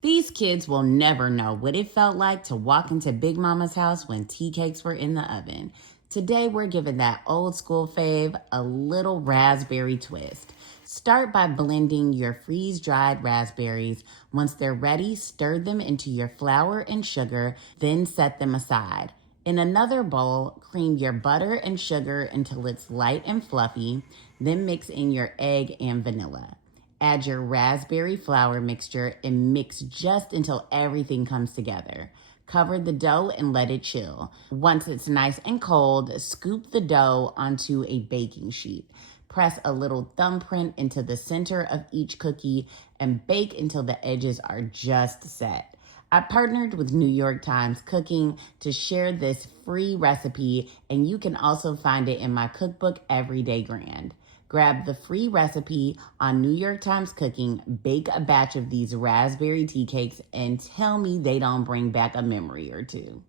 These kids will never know what it felt like to walk into Big Mama's house when tea cakes were in the oven. Today, we're giving that old school fave a little raspberry twist. Start by blending your freeze dried raspberries. Once they're ready, stir them into your flour and sugar, then set them aside. In another bowl, cream your butter and sugar until it's light and fluffy, then mix in your egg and vanilla. Add your raspberry flour mixture and mix just until everything comes together. Cover the dough and let it chill. Once it's nice and cold, scoop the dough onto a baking sheet. Press a little thumbprint into the center of each cookie and bake until the edges are just set. I partnered with New York Times Cooking to share this free recipe, and you can also find it in my cookbook, Everyday Grand. Grab the free recipe on New York Times Cooking, bake a batch of these raspberry tea cakes, and tell me they don't bring back a memory or two.